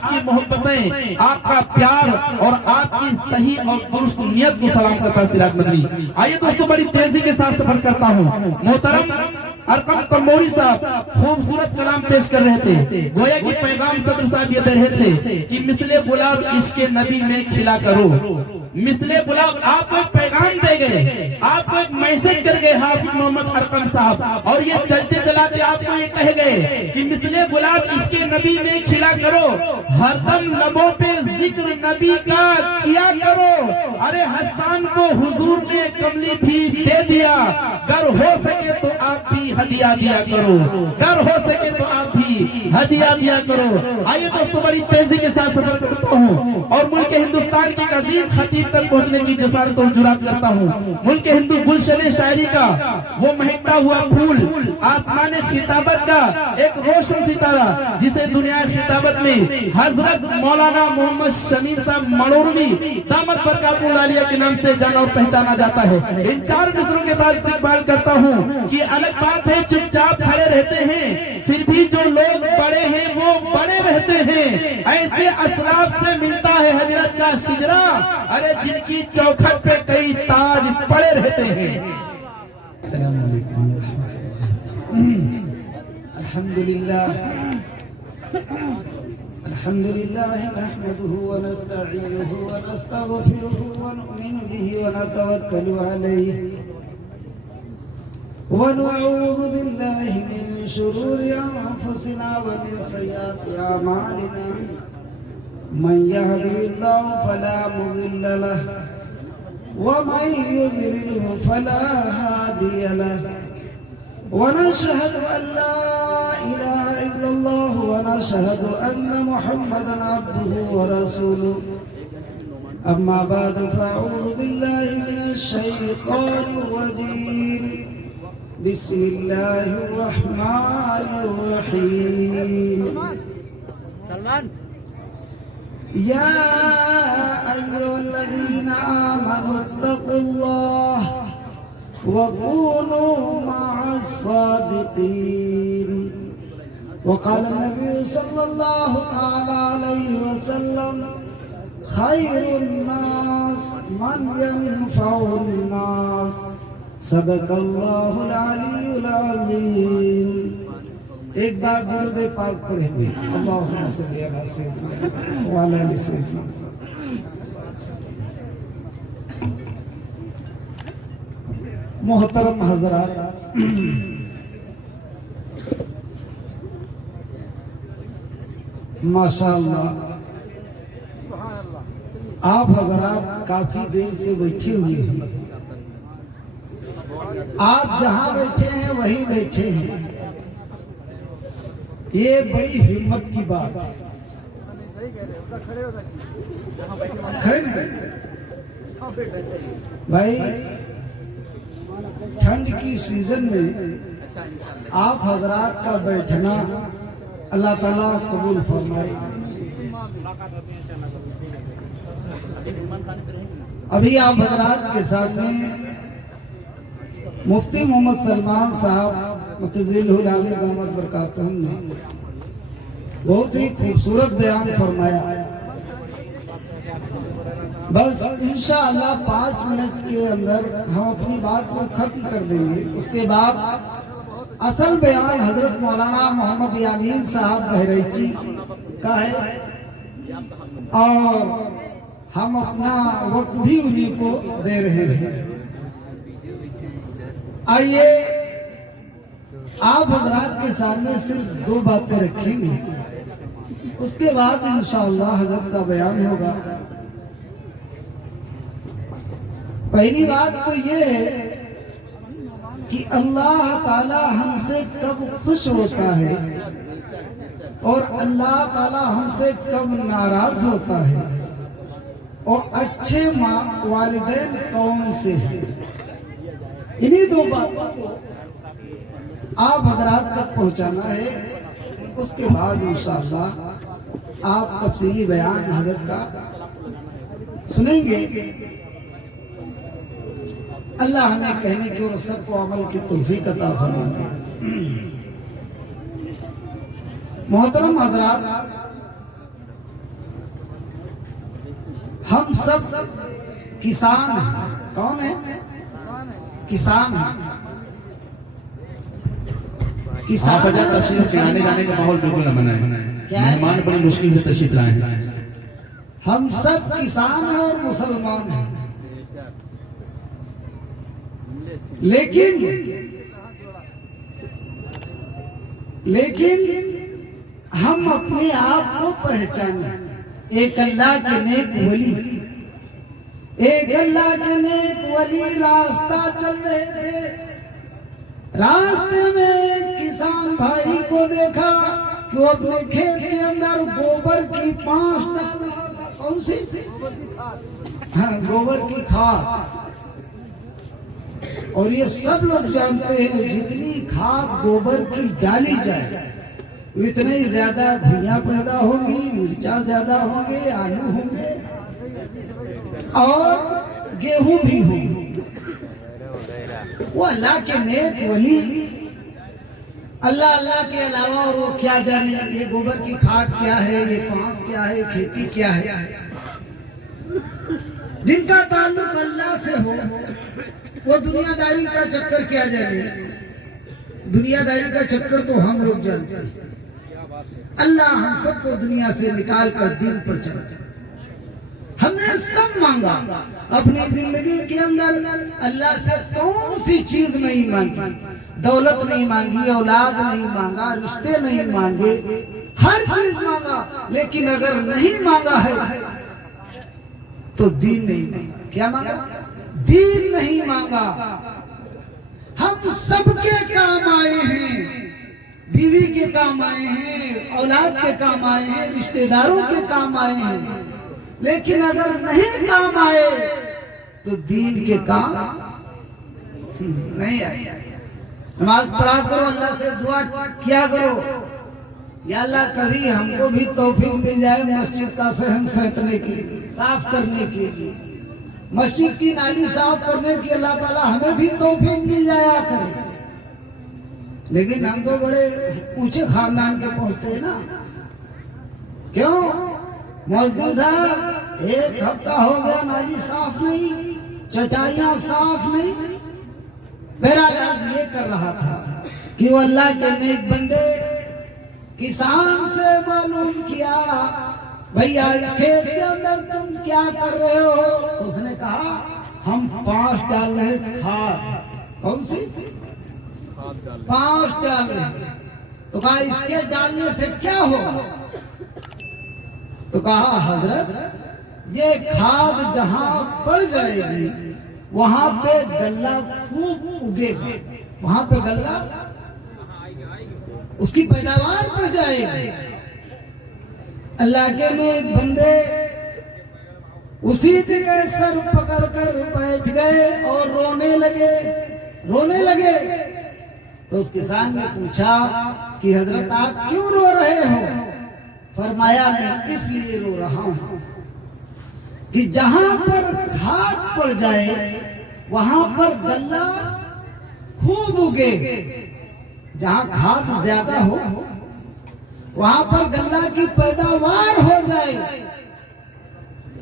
आपकी मोहब्बतें, आपका प्यार और आपकी सही और दुरुस्त नियत को सलाम करता है सिराज मदनी। आइए दोस्तों, बड़ी तेजी के साथ सफर करता हूँ। मोहतरम अरकम कमोरी साहब खूबसूरत कलाम पेश कर रहे थे। गोया की पैगाम सदर साहब ये दे रहे थे कि मिसले गुलाब इश्क नबी में खिला करो। मिसले गुलाब आपको एक पैगाम दे गए, आपको एक मैसेज कर गए हाफिज मोहम्मद अरकम साहब, और ये चलते चलाते आपको ये कह गए कि मिसले गुलाब इश्क नबी में खिला करो, हरदम लबों पे जिक्र नबी का किया करो। अरे हसन को हुजूर ने कमली भी दे दिया, गर हो सके तो आप भी हदिया दिया करो, गर हो सके तो आप भी हदिया दिया करो। आइए दोस्तों, बड़ी तेजी के साथ सफर करता हूँ और मुल्क हिंदुस्तान के अजीम खतीब तक पहुँचने की जसारत और जुरात करता हूँ। मुल्क हिंदू गुलशन शायरी का वो महकता हुआ फूल, आसमान खिताबत का एक रोशन सितारा, जिसे दुनिया खिताबत में हजरत मौलाना मोहम्मद शमीम साहब मड़ोरवी दामद बरकातुहु आलिया के नाम से जाना और पहचाना जाता है। इन 4 मिसरों के साथ इस्तेमाल करता हूँ कि अलग बात है चुपचाप खड़े रहते हैं, फिर भी जो लोग बड़े हैं वो बड़े रहते हैं। ऐसे असलाफ से मिलता है हजरत का शिजरा, अरे जिनकी चौखट पे कई ताज पड़े रहते हैं। अस्सलाम वालेकुम अल्हम्दुलिल्लाह अल्हम्दुलिल्लाह नहमदुहु व नस्तईनुहु व नस्तगफिरुहु व नु'मिनु बिही व नतवक्कलु अलैहि व नऊज़ु बिल्लाहि मिन शुरूरि अनफुसिना व मिन सय्यिआति अमालिना। मन यहदिहिल्लाहु फला मुज़िल्ल लहु व मन युज़लिलहु फला हादिय लहु। वनशहदु अल्ला इलाहा इल्लल्लाह व नशहदु अन्न मुहम्मदन अब्दुहु व रसूलुहु। अम्मा बअदु फअऊज़ु बिल्लाहि मिनश शैतानिर रजीम। बिस्मिल्लाहिर रहमानिर रहीम। या अय्युहल्लज़ीना आमनुत्तक़ुल्लाह वकूनू मअस्सादिक़ीन। वक़ाल नबी सल्लल्लाहु तआला अलैहि वसल्लम खैरुन्नास मन यनफ़उन्नास। सदक़ल्लाहुल अलीयुल अज़ीम। एक बार दुरूद पाक पढ़े हुए अल्लाहुम्मा सल्लि अला सय्यिदिना व अला आलि सय्यिदिना। मोहतरम हजरात, माशाअल्लाह आप हजरात काफी देर से बैठे हुए हैं। आप जहां बैठे हैं वहीं बैठे हैं, ये बड़ी हिम्मत की बात है। खड़े नहीं भाई, ठंड की सीजन में आप हजरात का बैठना अल्लाह ताला कबूल फरमाए। अभी आप हजरात के सामने मुफ्ती मोहम्मद सलमान साहब मुतज़िलहुल आली दामद बरकातुहु ने बहुत ही खूबसूरत बयान फरमाया। बस इंशाअल्लाह 5 मिनट के अंदर हम अपनी बात को खत्म कर देंगे। उसके बाद असल बयान हजरत मौलाना मोहम्मद यामीन साहब बहरैची का है और हम अपना वक्त भी उन्हीं को दे रहे हैं। आइए आप हजरात के सामने सिर्फ 2 बातें रखेंगे, उसके बाद इंशाअल्लाह हजरत का बयान होगा। पहली बात तो ये है कि अल्लाह ताला हमसे कब खुश होता है और अल्लाह ताला हमसे कब नाराज होता है, और अच्छे वालिदैन कौन से हैं। इन्हीं 2 बातों को आप हजरात तक पहुंचाना है। उसके बाद इंशाअल्लाह आप तफसीली बयान हजरत का सुनेंगे। अल्लाह हमें कहने की और सबको अमल की तौफीक अता फरमाए। मोहतरम हजरात, हम सब किसान हैं। कौन है? किसान है। आप अगर तशरीफ ले आने जाने का माहौल बिल्कुल न बनाए, मेहमान बड़ी मुश्किल से तशरीफ लाए हैं। हम सब किसान हैं और मुसलमान हैं, लेकिन हम अपने आप को पहचाने। एक अल्लाह के नेक वली, एक अल्लाह के नेक वली रास्ता चल रहे थे। रास्ते में एक किसान भाई को देखा कि वो अपने खेत के अंदर गोबर की पांच डाल रहा था। कौन सी? हाँ, गोबर की खाद। और ये सब लोग जानते हैं जितनी खाद गोबर की डाली जाए उतने ही ज्यादा घुइयां पैदा होंगी, मिर्चा ज्यादा होंगे, आलू होंगे और गेहूं भी होंगे। वो अल्लाह के नेक वली, अल्लाह के अलावा और वो क्या जाने ये गोबर की खाद क्या है, ये पांस क्या है, खेती क्या है। जिनका ताल्लुक अल्लाह से हो वो दुनियादारी का चक्कर क्या जाने। दुनियादारी का चक्कर तो हम लोग जानते हैं। अल्लाह हम सबको दुनिया से निकाल कर दीन पर चला। हमने सब मांगा अपनी जिंदगी के अंदर। अल्लाह से कौन सी चीज नहीं मांगी? दौलत नहीं मांगी, औलाद नहीं मांगा, रिश्ते नहीं मांगे, हर चीज मांगा। लेकिन अगर नहीं मांगा है तो दीन नहीं मांगा। क्या मांगा? दीन नहीं मांगा। हम सबके काम आए हैं, बीवी के काम आए हैं, औलाद के काम आए हैं, रिश्तेदारों के काम आए हैं। लेकिन अगर नहीं काम आए तो दीन के काम नहीं आए। नमाज पढ़ा करो, अल्लाह से दुआ किया करो, या अल्लाह कभी हमको भी तौफीक मिल जाए मस्जिद का सहन सहतने की, साफ करने के लिए, मस्जिद की नाली साफ करने की अल्लाह ताला हमें भी तौफीक मिल जाया करे। लेकिन हम तो बड़े ऊंचे खानदान के पहुंचते हैं ना। क्यों? मुअज्जिन साहब एक हफ्ता हो गया नाली साफ नहीं, चटाइयां साफ नहीं। मेरा अर्ज ये कर रहा था कि वो अल्लाह के नेक बंदे किसान से मालूम किया, भैया इस खेत के अंदर तुम क्या कर रहे हो? तो उसने कहा हम 5 डाल रहे खाद। कौन सी? 5 डाल रहे। तो कहा इसके डालने से क्या होगा? तो कहा हजरत ये खाद जहां बढ़ जाएगी वहां पे गल्ला खूब उगेगा, वहां पे गल्ला उसकी पैदावार बढ़ जाएगी। अल्लाह के नेक बंदे उसी जगह सर पकड़कर बैठ गए और रोने लगे। तो उस किसान ने पूछा कि हजरत आप क्यों रो रहे हो? फरमाया मैं इसलिए रो रहा हूं कि जहां पर खाद पड़ जाए वहां पर गल्ला खूब उगे। जहां खाद ज्यादा हो वहां पर गल्ला की पैदावार हो जाए।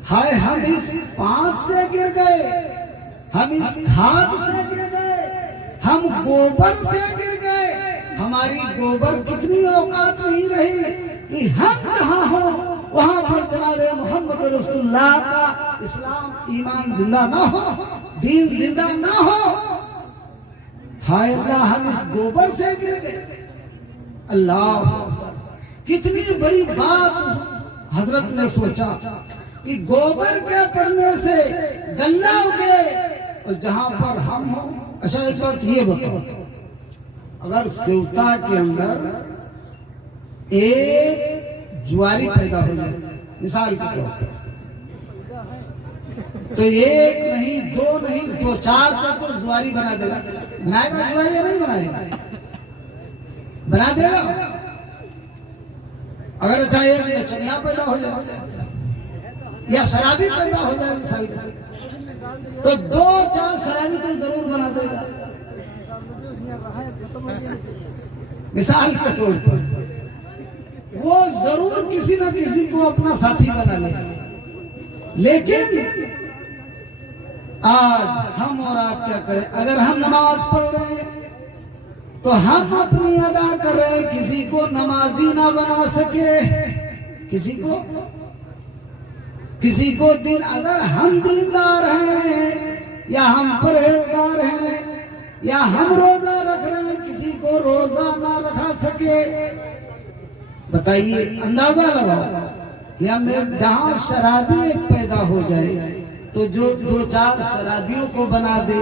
हाय हम इस पांस से गिर गए, हम इस खाद से गिर गए, हम गोबर से गिर गए। हमारी गोबर कितनी औकात नहीं रही कि हम जहां हो वहां पर जनाबे मोहम्मद रसूलुल्लाह का इस्लाम ईमान जिंदा ना हो, दीन जिंदा ना हो। हाय अल्लाह हम इस गोबर से गिर गए। अल्लाह कितनी बड़ी बात हजरत ने सोचा कि गोबर के पड़ने से गल्ला उगे और जहां पर हम हो। अच्छा एक बात ये बताओ, अगर सेवता के अंदर एक ज्वारी पैदा हो जाए मिसाल के तौर पर, तो एक नहीं, दो नहीं, 2-4 को तो ज्वारी बना देगा। बनाएगा ज्वारी या नहीं बनाएगा? बना देगा। अगर अच्छा एक नचनिया पैदा हो जाए या शराबी पैदा हो जाए मिसाल के, तो 2-4 शराबी तो जरूर बना देगा मिसाल के तौर पर। वो जरूर किसी न किसी को अपना साथी बना लेगा। लेकिन आज हम और आप क्या करें? अगर हम नमाज पढ़ रहे हैं तो हम अपनी अदा कर रहे हैं, किसी को नमाजी ना बना सके, किसी को दिन, अगर हम दीनदार हैं या हम परहेजगार हैं या हम रोजा रख रहे हैं, किसी को रोजा ना रखा सके, बताइए, अंदाजा लगाओ कि हमें जहां शराबी एक पैदा हो जाए तो जो 2-4 शराबियों को बना दे,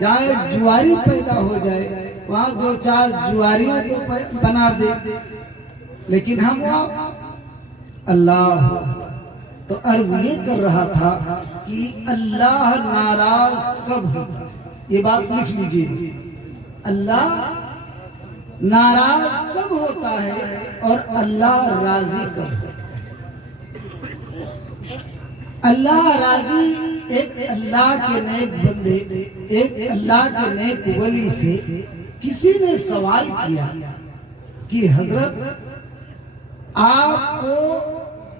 जहां एक जुआरी पैदा हो जाए वहां 2-4 जुआरियों को बना दे, लेकिन हम अल्लाह। तो अर्ज ये कर रहा था कि अल्लाह नाराज कब होता है, ये बात लिख लीजिए, अल्लाह नाराज कब होता है और अल्लाह राजी कब होता है। अल्लाह राजी, एक अल्लाह के नेक बंदे, एक अल्लाह के नेक वली से किसी ने सवाल किया कि हजरत आपको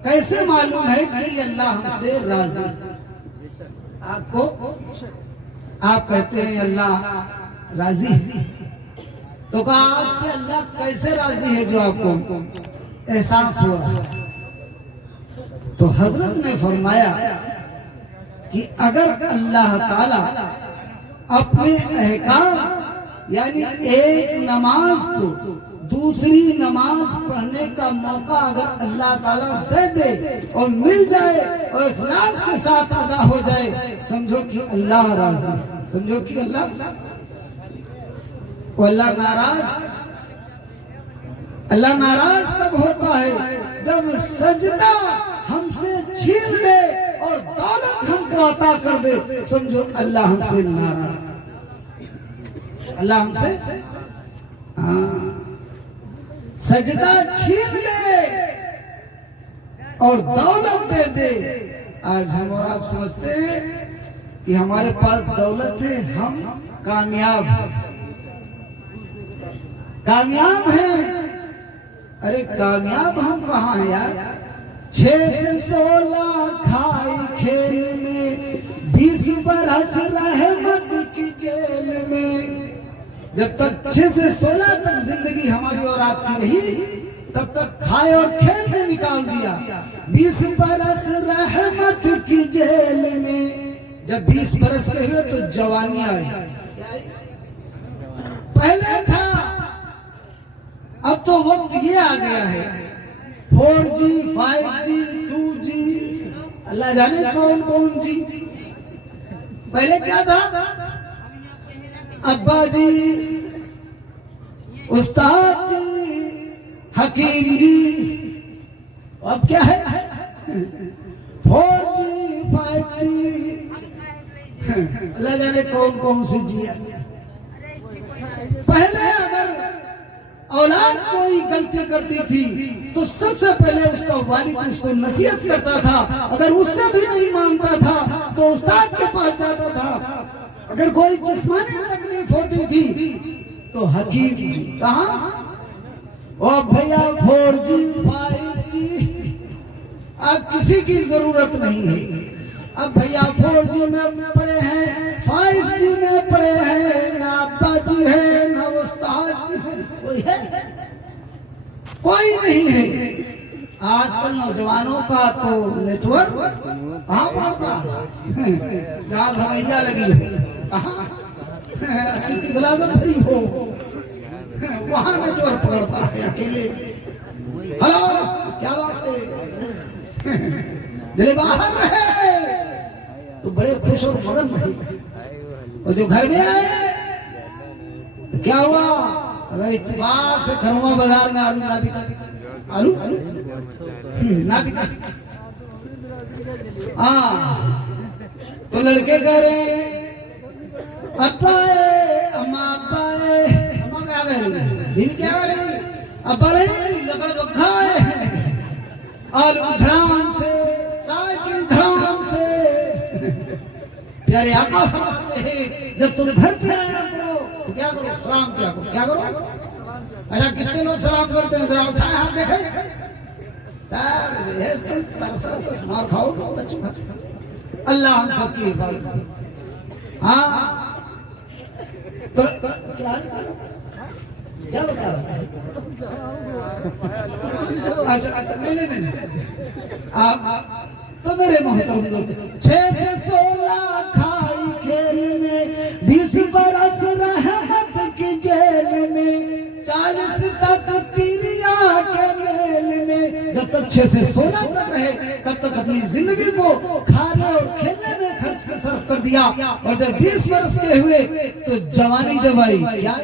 कैसे मालूम है कि अल्लाह हमसे राजी? आपको, आप कहते हैं अल्लाह राजी है, तो कहा आपसे अल्लाह कैसे राजी है जो आपको एहसास हो रहा है? तो हजरत ने फरमाया कि अगर अल्लाह ताला अपने अहकाम, यानी एक नमाज को दूसरी नमाज पढ़ने का मौका अगर अल्लाह ताला दे दे और मिल जाए और इखलास के साथ अदा हो जाए, समझो कि अल्लाह राजी, समझो कि अल्लाह नाराज। अल्लाह नाराज कब होता है? जब सजदा हमसे छीन ले और दौलत हमको अता कर दे, समझो अल्लाह हमसे नाराज, अल्लाह हमसे, हाँ, सजदा छीन ले और दौलत दे दे। आज हम और आप समझते हैं कि हमारे पास दौलत है, हम कामयाब हैं। अरे कामयाब हम कहाँ हैं यार? 6 से 16 खाई खेल में, 20 बरस रहमत की जेल में। जब तक 6 से 16 तक जिंदगी हमारी और आपकी रही, तब तक खाए और खेल में निकाल दिया। 20 बरस रहमत की जेल में, जब 20 बरस के हुए तो जवानी आई। पहले था, अब तो वक्त ये आ गया है 4G, 5G, 2G, अल्लाह जाने कौन कौन जी। पहले क्या था? अब्बा जी, उस्ताद जी, हकीम जी। अब क्या है? 4G, 5G, अल्लाह जाने कौन कौन सी जी आ गया। पहले अगर औलाद कोई गलती करती थी तो सबसे पहले उसका वालिद उसको नसीहत करता था, अगर उससे भी नहीं मानता था तो उस्ताद के पास जाता था। अगर कोई जिस्मानी तकलीफ होती थी तो हकीम जी। कहा? और भैया 4G, 5G अब किसी की जरूरत नहीं है। अब भैया 4G में पड़े हैं, 5G में पड़े हैं, ना अब्बा जी है ना उस्ताद जी है, कोई है? कोई नहीं है। आजकल नौजवानों का तो नेटवर्क कहाँ पड़ता है? जहाँ भवैया लगी है, कहाँ फ्री हो वहाँ नेटवर्क पकड़ता है अकेले। हेलो, क्या बात है? जले बाहर रहे तो बड़े खुश और मगन रहे, और जो घर में आए तो क्या हुआ? अगर इत्तेफाक से खरवा बाजार में आलू ना बिका, आलू ना बिका, तो लड़के कह रहे अब्बा अम्मा, अम्मा क्या कह रही, दीदी क्या कह रही? अब्बा नहीं, लगड़ बखा है, आलू धड़ाम से, साइकिल धड़ाम से। प्यारे आका फरमाते हैं जब तुम घर पे आया करो तो क्या करो? सलाम किया करो। क्या करो? अच्छा, कितने लोग सलाम करते हैं? जरा उठाए हाथ देखे। मार खाओ बच्चों का। अल्लाह हम सबकी हिफाजत करे। हाँ तो क्या बता रहा है? अच्छा नहीं आप तो मेरे मोहतरम दोस्त 6 से 16 खाई खेल में 20 बरस रहमत की जेल में 40 तक तिरिया के मेल में। जब तक 6 से 16 तक रहे तब तक अपनी जिंदगी को खाने और खेलने में खर्च कर सर्फ कर दिया, और जब 20 बरस के हुए तो जवानी जब आई, क्या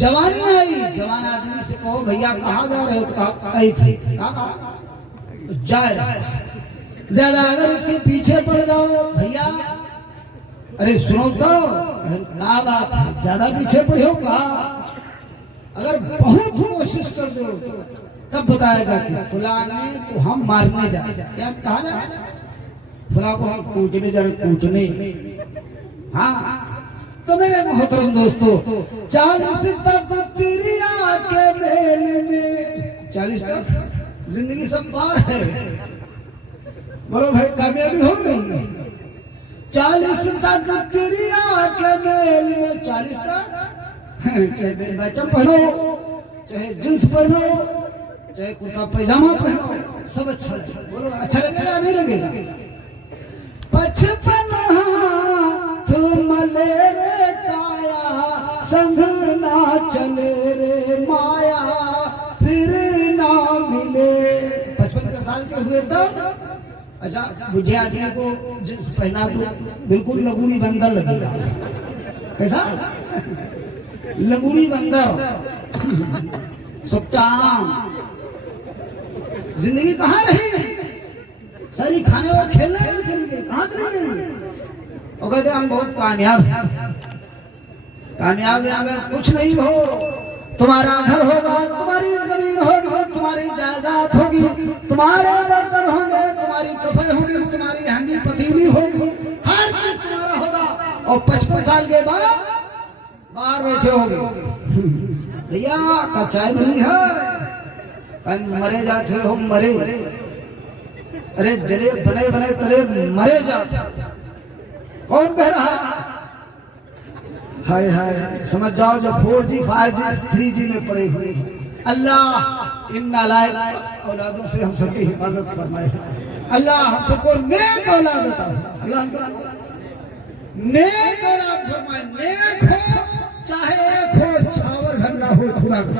जवानी आई, जवान आदमी से कहो भैया कहाँ जा रहे हो, तो कहा आई थी, कहा तो जा रहे। ज्यादा अगर उसके पीछे पड़ जाओ भैया अरे सुनो तो क्या बात है, ज्यादा पीछे पड़े हो, कहा अगर बहुत कोशिश कर दो तब बताएगा कि फलाने को हम मारने जा रहे, क्या कहा जा रहा, फला को हम कूटने जा रहे, कूटने। हाँ तो मेरे मोहतरम दोस्तों 40 तक तिरिया के मेल में, 40 तक जिंदगी सब पार है, बोलो भाई कामयाबी हो गई। 40 तक तिरिया के मेल में, 40 तक चाहे बेलबैटम पहनो, चाहे जींस पहनो, चाहे कुर्ता पैजामा पहनो, सब अच्छा लगेगा। बोलो अच्छा लगेगा नहीं लगेगा? 55 हाथ मले रे काया, संग ना चले रे माया, फिर ना मिले। 55 साल के हुए तब अच्छा बुढ़े आदमी को जींस पहना दो बिल्कुल लगुड़ी बंदर लगेगा। कैसा लगुड़ी बंदर सुट्टाम। जिंदगी कहाँ रही, सारी खाने और खेलने में चली गई, कहाँ चली गई? और कहते हम बहुत कामयाब हैं, कामयाब अगर कुछ नहीं हो, तुम्हारा घर होगा, तुम्हारी जमीन होगी, तुम्हारी जायदाद होगी, तुम्हारे बर्तन होंगे, तुम्हारी कफे होगी, तुम्हारी हंडी पतीली होगी, हर चीज तुम्हारा होगा। और 55 साल के बाद बाहर बैठे होगे, भैया का चाय बनी है, मरे जाते हो मरे, अरे जले बने बने तले मरे जाते, कौन कह रहा? हाय हाय हाय समझ जाओ जो 4G 5G 3G में पड़े हुए हैं। अल्लाह इन नालायक औलादों से हम सबकी हिफाजत फरमाए। अल्लाह हम सबको नेक औलाद देता है, अल्लाह हमको नेक औलाद फरमाए। नेक हो चाहे एक हो, छावर घर ना हो, खुदा का